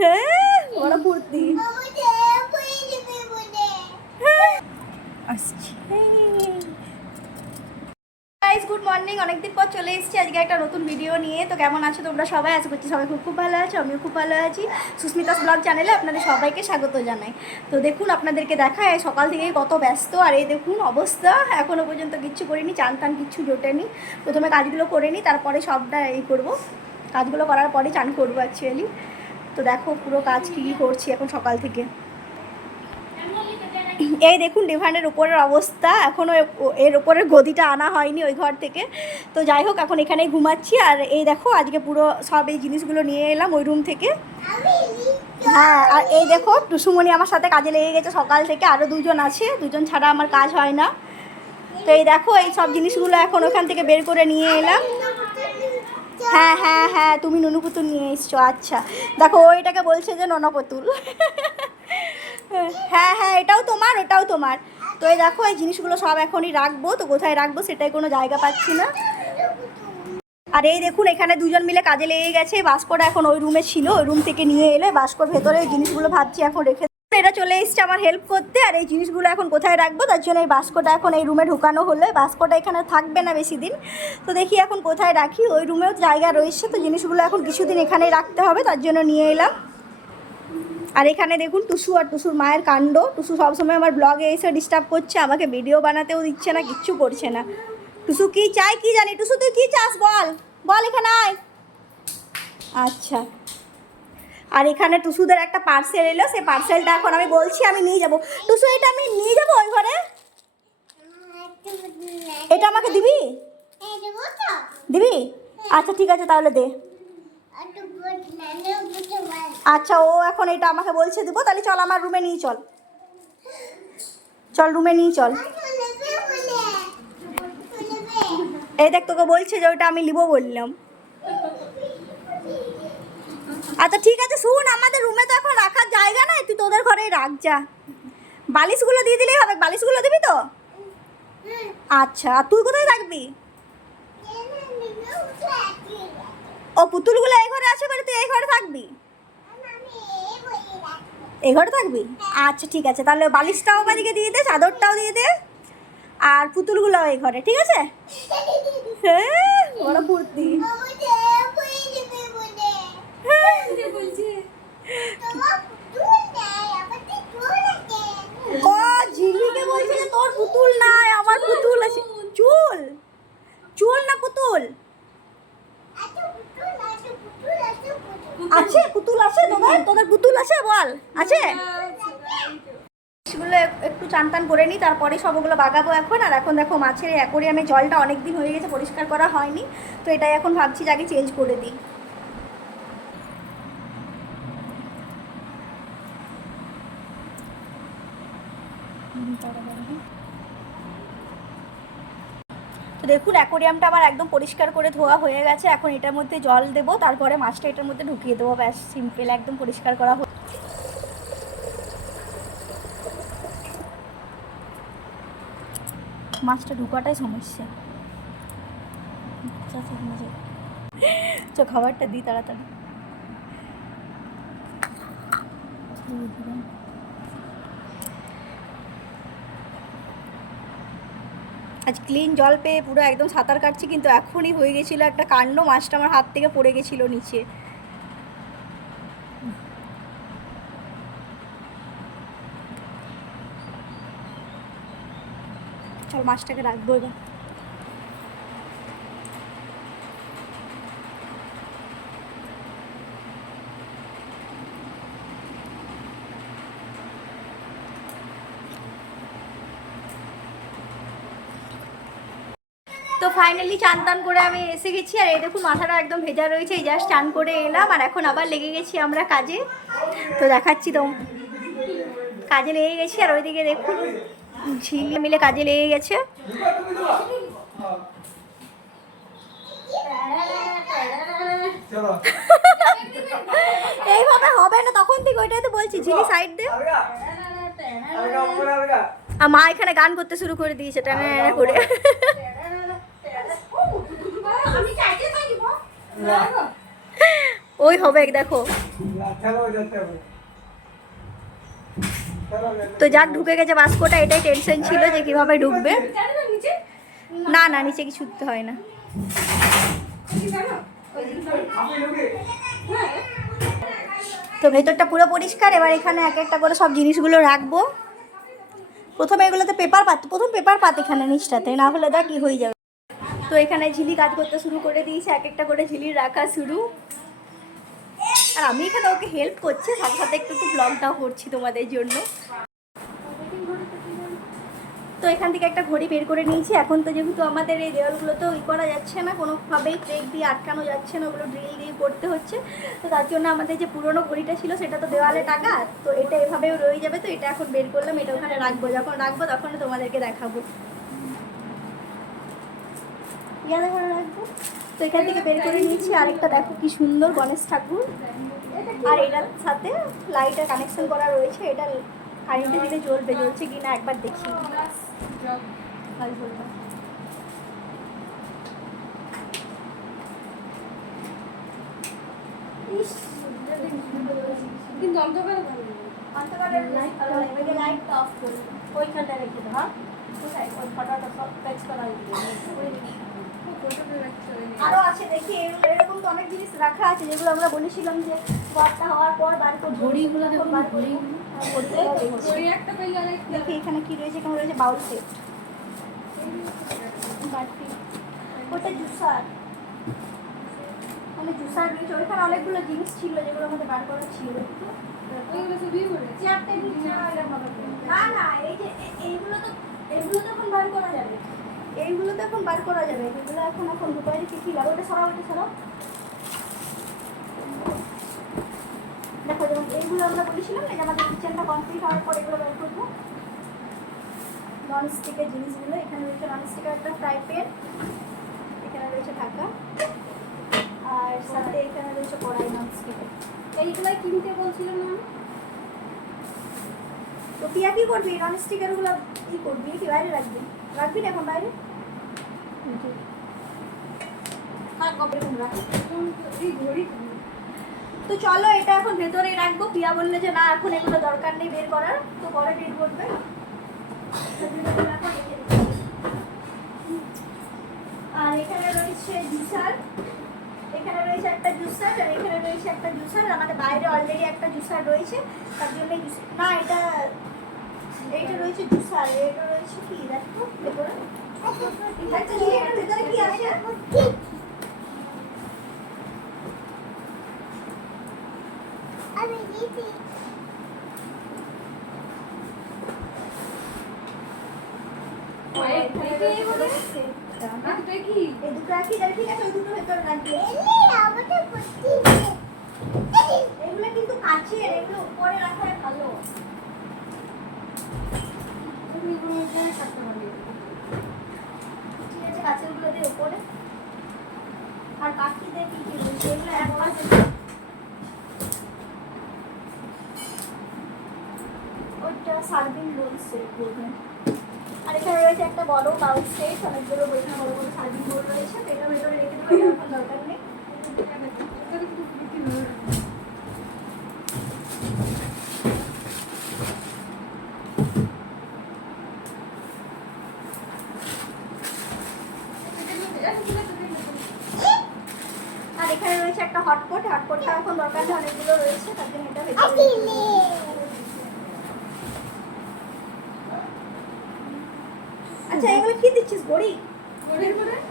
হ্যাঁ বড় ফুর্তি আসছে। গাইস গুড মর্নিং, অনেকদিন পর চলে এসেছি আজকে একটা নতুন ভিডিও নিয়ে। তো কেমন আছো তোমরা সবাই? আশা করছি সবাই খুব ভালো আছো, আমিও খুব ভালো আছি। সুস্মিতাস ব্লগ চ্যানেলে আপনাদের সবাইকে স্বাগত জানাই। তো দেখুন আপনাদেরকে দেখায় সকাল থেকেই কত ব্যস্ত, আর এই দেখুন অবস্থা, এখনও পর্যন্ত কিচ্ছু করিনি, চান টান কিচ্ছু জোটেনি। প্রথমে কাজগুলো করে নিই, তারপরে সবটা এই করবো, কাজগুলো করার পরে চান করবো অ্যাকচুয়ালি। তো দেখো পুরো কাজ কী কী করছি এখন সকাল থেকে। এই দেখুন ডিভানের উপরের অবস্থা, এখনও এর উপরের গদিটা আনা হয়নি ওই ঘর থেকে। তো যাই হোক এখন এখানেই ঘুমাচ্ছি। আর এই দেখো আজকে পুরো সব এই জিনিসগুলো নিয়ে এলাম ওই রুম থেকে। হ্যাঁ, আর এই দেখো টুসুমণি আমার সাথে কাজে লেগে গেছে সকাল থেকে, আরও দুজন আছে, দুজন ছাড়া আমার কাজ হয় না। তো এই দেখো এই সব জিনিসগুলো এখন ওখান থেকে বের করে নিয়ে এলাম। হ্যাঁ হ্যাঁ হ্যাঁ, তুমি নুনু পুতুল নিয়ে এসছো, আচ্ছা। দেখো ওইটাকে বলছে যে ননা পুতুল। হ্যাঁ হ্যাঁ, এটাও তোমার ওটাও তোমার। তো এই দেখো এই জিনিসগুলো সব এখনই রাখবো, তো কোথায় রাখবো সেটাই কোনো জায়গা পাচ্ছি না। আর এই দেখুন এখানে দুজন মিলে কাজে লেগে গেছে। বাস্কটা এখন ওই রুমে ছিল, ওই রুম থেকে নিয়ে এলে বাস্কর ভেতরে এই জিনিসগুলো ভাবছি এখন রেখে। এটা চলে এসছে আমার হেল্প করতে। আর এই জিনিসগুলো এখন কোথায় রাখবো, তার জন্য এই বাস্কটা এখন এই রুমে ঢুকানো হলো। বাস্কটা এখানে থাকবে না বেশি দিন, তো দেখি এখন কোথায় রাখি। ওই রুমেও জায়গা রয়েছে, তো জিনিসগুলো এখন কিছুদিন এখানেই রাখতে হবে, তার জন্য নিয়ে এলাম। আর এখানে দেখুন টুসু আর টুসুর মায়ের কাণ্ড। টুসু সবসময় আমার ব্লগে এসে ডিস্টার্ব করছে, আমাকে ভিডিও বানাতেও দিচ্ছে না, কিচ্ছু করছে না। টুসু কি চাই কি জানি, টুসু তুই কী চাস বল, বল এখানে আয়। আচ্ছা, আর এখানে টুসুদের একটা পার্সেল এলো, সেই পার্সেলটা এখন আমি বলছি আমি নিয়ে যাব। টুসু এটা আমি নিয়ে যাবো ওই ঘরে, এটা আমাকে দিবি? দিবি? আচ্ছা ঠিক আছে তাহলে দে। আচ্ছা ও এখন এটা আমাকে বলছে দিব, তাহলে চল আমার রুমে নিয়ে চল, চল রুমে নিয়ে চল। এই দেখ তোকে বলছে যে ওইটা আমি নিব বললাম। আচ্ছা ঠিক আছে, শুন আমাদের রুমে তো এখন রাখার জায়গা নাই, তুই তোদের ঘরেই রাখ যা। বালিশগুলো দিয়ে দিলেই হবে, বালিশগুলো দিবি তো? আচ্ছা, আর তুই কোথায় থাকবি? ও পুতুলগুলো এই ঘরে আছে বলে তুই এই ঘরে থাকবি? এই ঘরে থাকবি? আচ্ছা ঠিক আছে, তাহলে বালিশটাও আমাদেরকে দিয়ে দে, চাদরটাও দিয়ে দে, আর পুতুলগুলো এই ঘরে, ঠিক আছে? হ্যাঁ বড় ফুর্তি। ও ঝিলিকে বলছে যে তোর পুতুল নাই, আমার পুতুল আছে। চুল চুল না পুতুল আছে, পুতুল আছে তোদের? তোদের পুতুল আছে বল, আছে? সেগুলো একটু চান টান করে নিই, তারপরে সবগুলো বাগাবো এখন। আর এখন দেখো মাছের অ্যাকোরিয়ামে জলটা অনেক দিন হয়ে গেছে, পরিষ্কার করা হয়নি, তো এটাই এখন ভাবছি যে আগে চেঞ্জ করে দিই। তো দেখুন অ্যাকোরিয়ামটা আমার একদম পরিষ্কার করে ধোয়া হয়ে গেছে। এখন এটার মধ্যে জল দেবো, তারপরে মাছটা এটার মধ্যে ঢুকিয়ে দেবো, ব্যাস সিম্পল, একদম পরিষ্কার করা। মাছটা ঢুকাটাই সমস্যা। চ খাবারটা দিই তাড়াতাড়ি। আজ ক্লিন জল পেয়ে পুরো একদম সাঁতার কাটছি, কিন্তু এখনই হয়ে গেছিলো একটা কাণ্ড, মাছটা আমার হাত থেকে পড়ে গেছিলো নিচে। চল মাছটাকে রাখবো এবার। তো ফাইনালি চান টান করে আমি এসে গেছি। আর এই দেখুন মাথাটা একদম ভেজা রয়েছে, এই জাস্ট চান করে এলাম, আর এখন আবার লেগে গেছি আমরা কাজে। তো দেখাচ্ছি তো, কাজে লেগে গেছি। আর ওইদিকে দেখুন ঝিলে মিলে কাজে লেগে গেছে। এইভাবে হবে না, তখন থেকে ওইটাই তো বলছি, ঝিলি সাইড দে। আর মা এখানে গান করতে শুরু করে দিয়েছে টানা করে। ওই হবে দেখো। তো যাক ঢুকে গেছে বাস্কটা, এটাই টেনশন ছিল যে কিভাবে ঢুকবে। না না নিচে কিছু ছুটতে হয় না। তো ভেতরটা পুরো পরিষ্কার। এবার এখানে এক একটা করে সব জিনিসগুলো রাখবো। প্রথমে এগুলোতে পেপার পাত, প্রথম পেপার পাত এখানে নিচটাতে, না হলে দা কি হয়ে যাবে। তো এখানে ঝিলি কাজ করতে শুরু করে দিয়েছে, এক একটা করে ঝিলির রাখা শুরু। আর আমি এখানে ওকে হেল্প করছি, সাথে সাথে একটু একটু ব্লগটাও করছি তোমাদের জন্য। তো এখান থেকে একটা ঘড়ি বের করে নিয়েছি। এখন তো যেহেতু আমাদের এই দেওয়ালগুলো তো করা যাচ্ছে না, কোনোভাবেই ট্রেক দিয়ে আটকানো যাচ্ছে না, ওগুলো ড্রিল দিয়ে করতে হচ্ছে। তো তার জন্য আমাদের যে পুরোনো ঘড়িটা ছিল সেটা তো দেওয়ালে টাকা, তো এটা এভাবেও রয়ে যাবে। তো এটা এখন বের করলাম, এটা ওখানে রাখবো, যখন রাখবো তখন তোমাদেরকে দেখাবো। রাখবো। তো এখান থেকে বের করে নিয়েছি। আরেকটা দেখো কি সুন্দর গণেশ ঠাকুর, আর এটার সাথে লাইটের কানেকশন করা রয়েছে। এটা কারেন্টে দিলে জ্বলবে, জ্বলছে কিনা একবার দেখি। আরো আছে দেখি, এরকম তো অনেক জিনিস রাখা আছে যেগুলো আমরা বলেছিলাম যে বর্ষা হওয়ার পর বার করবো। ঘড়িগুলো দেখো, দেখি এখানে কি রয়েছে। এখানে রয়েছে বাউল সেট, ওটা জুসার, মানে জুসার রয়েছে। ওইখানে অনেকগুলো জিনিস ছিল যেগুলো আমাদের বার করা ছিল। না না এই যে এইগুলো তো, এইগুলো তো এখন বার করা যাবে, এইগুলো তো এখন বার করা যাবে। এগুলো এখন দুপারে কি লাগে, ওটা সরাও, ওটা সরাও। দেখো যেমন এইগুলো আমরা বলেছিলাম না যে আমাদের কিচেনটা কমপ্লিট হওয়ার পর এগুলো বার করবো। ননস্টিকের জিনিসগুলো, এখানে রয়েছে ননস্টিকের একটা ফ্রাই প্যান, এখানে রয়েছে ঢাকা, আর সাথে এখানে রয়েছে কড়াই ননস্টিকের। এইগুলাই কিনতে বলছিলাম না। তো পিয়া কি করবি, ননস্টিকের গুলো কি করবি, কি বাইরে রাখবি? রাখবি না এখন বাইরে? তো চলো এটা এখন ভেতরে রাখবো। পিয়া বললে যে না এখন এগুলো দরকার নেই বের করার, তো পরে বের করবে। আর এখানে রয়েছে জুসার, এখানে রয়েছে একটা জুসার, আর এখানে রয়েছে একটা জুসার। আমাদের বাইরে অলরেডি একটা জুসার রয়েছে, তার জন্য না এটা এইটা রয়েছে জুসার। এটা রয়েছে কি দেখো ভেতরে, এটার ভেতরে কি আছে? আমি দিছি এগুলো কিন্তু কাচের, এগুলো উপরে রাখাই ভালো। ঠিক আছে, কাচের গুলো দিয়ে উপরে। আর বাকিদের কি কি রয়েছে এগুলো একবার ওইটা সার্ভিং বোল সেট বলবেন। আর এখানে রয়েছে একটা বড় বাউল সেট, অনেকগুলো এখানে বড় বড় সার্ভিং বোল রয়েছে। এটার ভেতরে রেখে দেবো, এটা এখন দরকার নেই। আর এখানে রয়েছে একটা হটপট, হটপটটা এখন দরকার নেই, অনেকগুলো রয়েছে, তার জন্য এটা ভেতরে। আচ্ছা এগুলো কি দিচ্ছিস, বড়ি?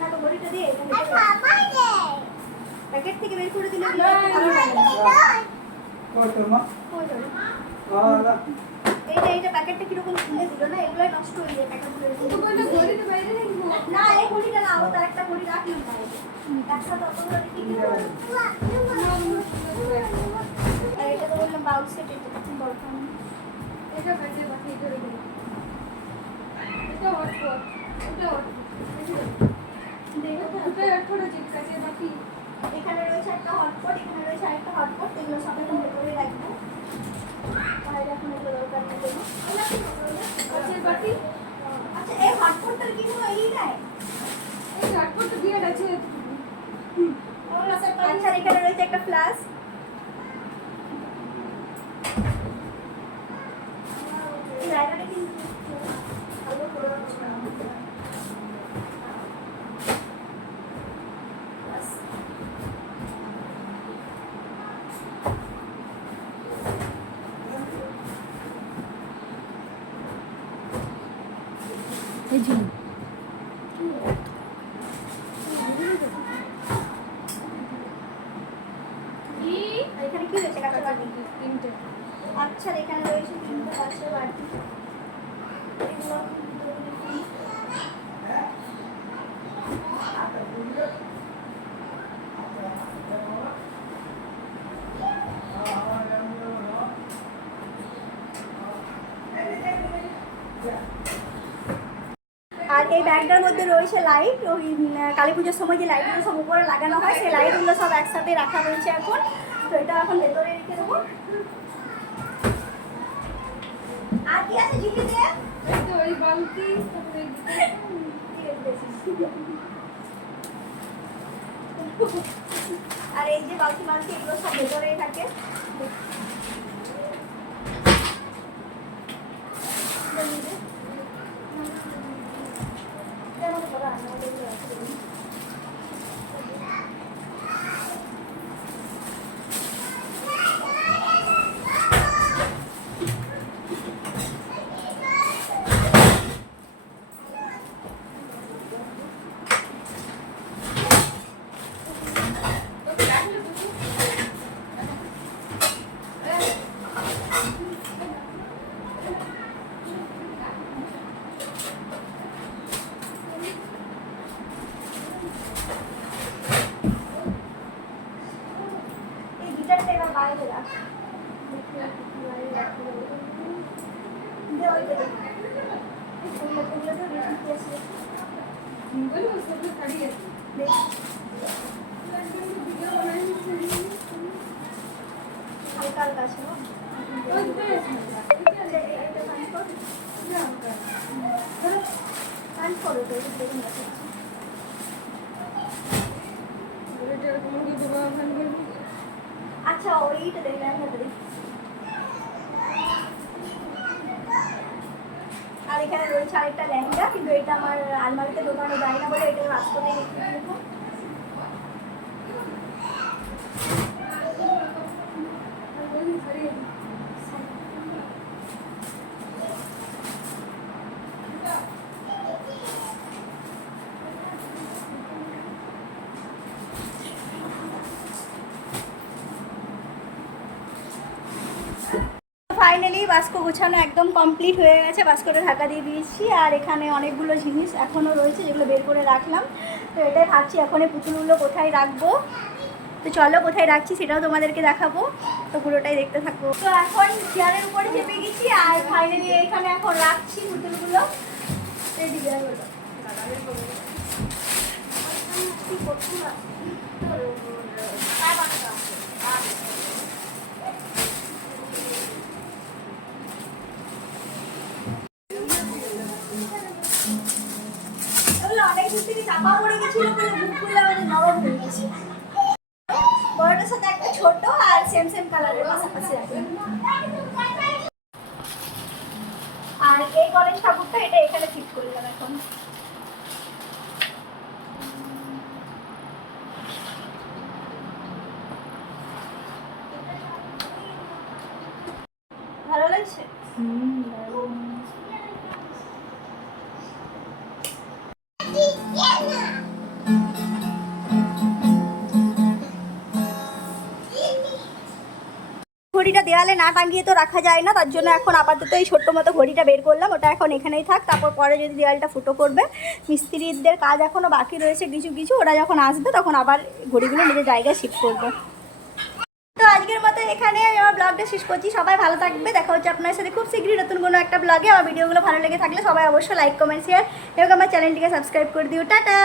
না তো বড়িটা দিয়ে প্যাকেট থেকে বের করে দিলে এইটা প্যাকেটটা কিরকম খুলে দিল না, এগুলোই নষ্ট হয়ে যায় প্যাকেটগুলো। না এই ঘড়িটা না, তার একটা ঘড়ি রাখলাম বাইরে একসাথে অতগুলো কি আর এটা তো বললাম বাউল সেট, এটা কিছু দরকার নেই। এটা কাছে বাকি ধরে দিল, এটা হটপট, এটা বাকি। এখানে রয়েছে একটা হটপট, এখানে রয়েছে আরেকটা হটপট, এগুলো সব এখন ভেতরে রাখবো। বাইরে এখন এগুলো দরকার নেই। বাকি আচ্ছা এই হটপটটা কি কোনো এই নাই, এই হটপট তো দিয়ে আছে। ওরা সেট রয়েছে একটা ফ্লাস। জায়গাটা কিন্তু ভালো করে হচ্ছে না। এই জন্য এখানে কি রয়েছে কাঁচের বাটি? তিনটে। আচ্ছা এখানে রয়েছে 3টে কাঁচের বাটি। এগুলো আর এই ব্যাগটার মধ্যে রয়েছে লাইট। ওই কালী পুজোর সময় যে লাইটগুলো সব উপরে লাগানো হয় সেই লাইটগুলো সব একসাথে রাখা রয়েছে এখন। তো এটা এখন ভেতরে রেখে দেবো। আর কি আছে ঝিলিতে? এই তো ওই বালতি, তারপরে আর এই যে বালতি বালতি এগুলো সব ভেতরেই থাকে। এই গিটারটা এবার বাইরে রাখ। হালকা হালকা আছে না? করো তো দেখুন আচ্ছা ওইটা দেখলাম আর এখানে রয়েছে আরেকটা লেহেঙ্গা, কিন্তু এটা আমার আলমারিতে ঢোকানো যায় না বলে এটা রাস্তাতে রেখে দেবো। ফাইনালি বাস্কো গোছানো একদম কমপ্লিট হয়ে গেছে। বাস্কোটা ঢাকা দিয়ে দিয়েছি আর এখানে অনেকগুলো জিনিস এখনও রয়েছে যেগুলো বের করে রাখলাম। তো এটাই ভাবছি এখন এই পুতুলগুলো কোথায় রাখবো। তো চলো কোথায় রাখছি সেটাও তোমাদেরকে দেখাবো, তো পুরোটাই দেখতে থাকবো। তো এখন চেয়ারের উপরে চেপে গেছি আর ফাইনালি এখানে এখন রাখছি পুতুলগুলো। রেডি দেওয়া হলো। অনেক দূর থেকে চাপা পড়ে গেছিল বলে বুকগুলো আমাদের নরম হয়ে গেছে। বড়টার সাথে একটা ছোট আর সেম সেম কালারের পাশাপাশি আছে। আর এই গণেশ ঠাকুরটা এটা এখানে ফিট করলাম এখন। ভালো লাগছে? ঘড়িটা দেওয়ালে না টাঙিয়ে তো রাখা যায় না, তার জন্য এখন আপাতত এই ছোট্ট মতো ঘড়িটা বের করলাম। ওটা এখন এখানেই থাক, তারপর পরে যদি দেওয়ালটা ফুটো করবে। মিস্ত্রিদের কাজ এখনও বাকি রয়েছে কিছু কিছু, ওরা যখন আসবে তখন আবার ঘড়িগুলো নিজের জায়গায় শিফট করবো। তো আজকের মতো এখানে আমার ব্লগটা শেষ করছি। সবাই ভালো থাকবে, দেখা হচ্ছে আপনার সাথে খুব শীঘ্রই নতুন কোনো একটা ব্লগে। আমার ভিডিওগুলো ভালো লেগে থাকলে সবাই অবশ্যই লাইক কমেন্ট শেয়ার এবং আমার চ্যানেলটিকে সাবস্ক্রাইব করে দিও। টাটা।